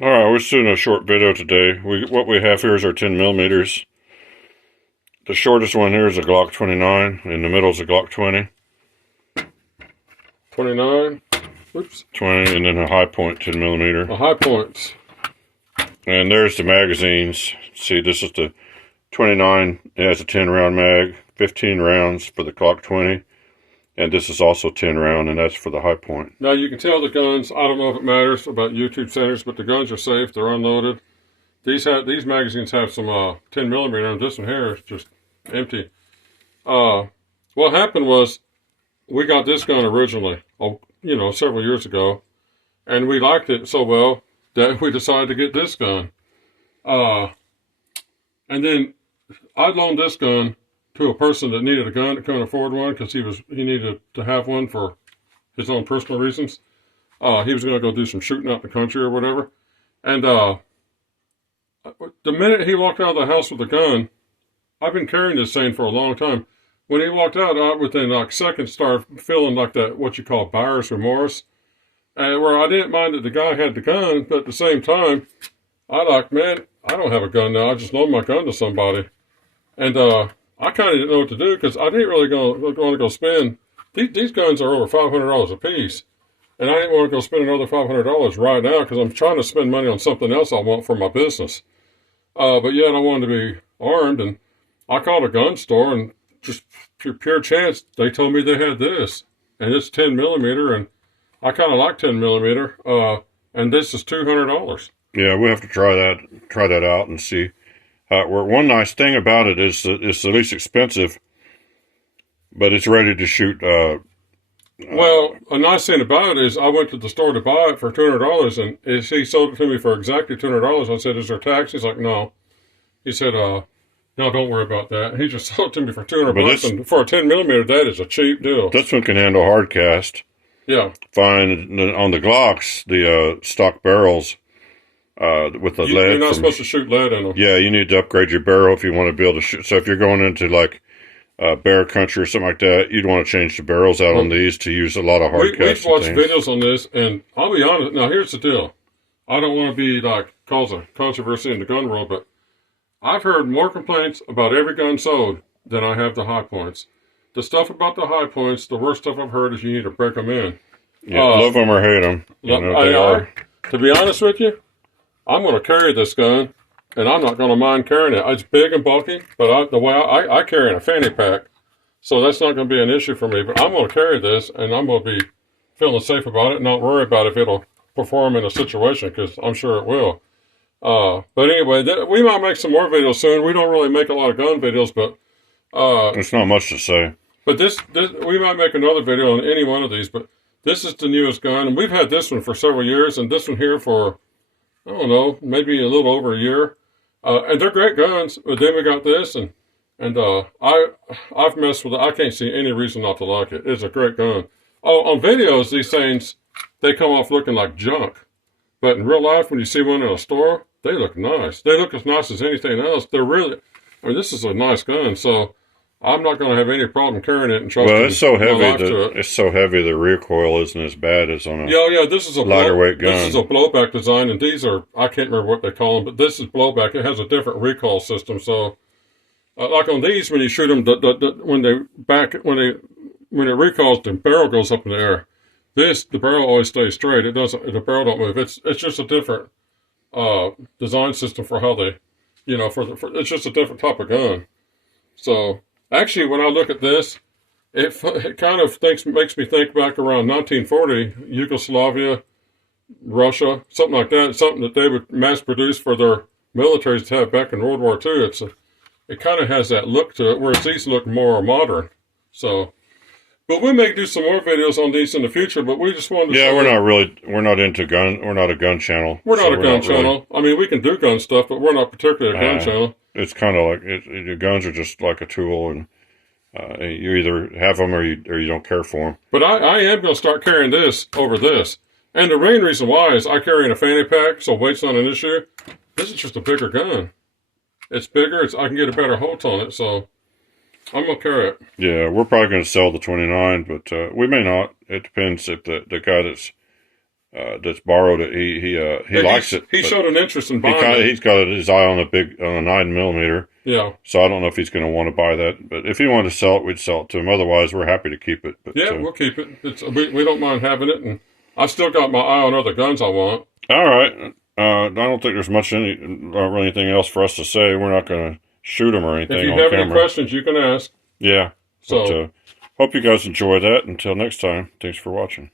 Alright, we're just doing a short video today. What we have here is our 10mm. The shortest one here is a Glock 29. In the middle is a Glock 20. 29. Oops. 20, and then a Highpoint 10mm. A Highpoint. And there's the magazines. See, this is the 29. It has a 10 round mag, 15 rounds for the Glock 20. And this is also 10 round, and that's for the Highpoint. Now you can tell the guns, I don't know if it matters about YouTube standards, but the guns are safe, they're unloaded. These magazines have some 10mm, and this one here is just empty. What happened was, we got this gun originally, several years ago, and we liked it so well that we decided to get this gun. And then I loaned this gun to a person that needed a gun that couldn't afford one because he needed to have one for his own personal reasons. He was going to go do some shooting out in the country or whatever. And the minute he walked out of the house with a gun, I've been carrying this thing for a long time. When he walked out, I within like seconds started feeling like that, what you call buyer's remorse. And where I didn't mind that the guy had the gun, but at the same time, man, I don't have a gun now. I just loaned my gun to somebody. And I kind of didn't know what to do because I didn't really want to go spend. These guns are over $500 a piece. And I didn't want to go spend another $500 right now because I'm trying to spend money on something else I want for my business. But yet I wanted to be armed, and I called a gun store, and just pure chance, they told me they had this. And it's 10mm, and I kind of like 10mm, and this is $200. Yeah, we have to try that out and see how it works. One nice thing about it is that it's the least expensive, but it's ready to shoot. Well, a nice thing about it is I went to the store to buy it for $200, and he sold it to me for exactly $200. I said, "Is there tax?" He's like, "No." He said, "No, don't worry about that." He just sold it to me for $200, and for a 10mm, that is a cheap deal. This one can handle hard cast. Yeah. Fine. On the Glocks, the stock barrels, with the lead. You're not supposed to shoot lead in them. Yeah, you need to upgrade your barrel if you want to be able to shoot. So if you're going into like bear country or something like that, you'd want to change the barrels out on these to use a lot of hard cast. We've watched videos on this, and I'll be honest. Now, here's the deal. I don't want to be like cause a controversy in the gun world, but I've heard more complaints about every gun sold than I have the Highpoints. The stuff about the Highpoints, the worst stuff I've heard is you need to break them in. Yeah, love them or hate them. To be honest with you, I'm going to carry this gun, and I'm not going to mind carrying it. It's big and bulky, but the way I carry in a fanny pack, so that's not going to be an issue for me. But I'm going to carry this, and I'm going to be feeling safe about it and not worry about if it'll perform in a situation, because I'm sure it will. But anyway, we might make some more videos soon. We don't really make a lot of gun videos, but it's not much to say. But this we might make another video on any one of these. But this is the newest gun, and we've had this one for several years, and this one here for, I don't know, maybe a little over a year. And they're great guns. But then we got this, and I've messed with it. I can't see any reason not to like it. It's a great gun. Oh, on videos, these things, they come off looking like junk. But in real life, when you see one in a store, they look nice. They look as nice as anything else. This is a nice gun, so I'm not going to have any problem carrying it and trusting. Well, it's so heavy. It. It's so heavy. The recoil isn't as bad as on a This is a lighter weight gun. This is a blowback design, and these are, I can't remember what they call them, but this is blowback. It has a different recoil system. So, like on these, when you shoot them, when it recoils, the barrel goes up in the air. The barrel always stays straight. The barrel don't move. It's just a different design system for how they, it's just a different type of gun. So actually, when I look at this, it kind of makes me think back around 1940, Yugoslavia, Russia, something like that. Something that they would mass produce for their militaries to have back in World War II. It kind of has that look to it, whereas these look more modern. So. But we may do some more videos on these in the future, but we just wanted to we're not into gun, we're not a gun channel. We're not a gun channel. I mean, we can do gun stuff, but we're not particularly a gun channel. It's kind of like, your guns are just like a tool, and you either have them or you don't care for them. But I am going to start carrying this over this. And the main reason why is I carry in a fanny pack, so weight's not an issue. This is just a bigger gun. It's bigger, I can get a better hold on it, so I'm going to carry it. Yeah, we're probably going to sell the 29, but we may not. It depends if the guy that's that's borrowed it. He likes it. He showed an interest in buying it. He's got his eye on a 9mm. Yeah. So I don't know if he's going to want to buy that. But if he wanted to sell it, we'd sell it to him. Otherwise, we're happy to keep it. But, yeah, we'll keep it. We don't mind having it, and I still got my eye on other guns I want. All right. I don't think there's really anything else for us to say. We're not going to shoot them or anything on camera. If you have any questions, you can ask. Yeah. So, but, hope you guys enjoy that. Until next time, thanks for watching.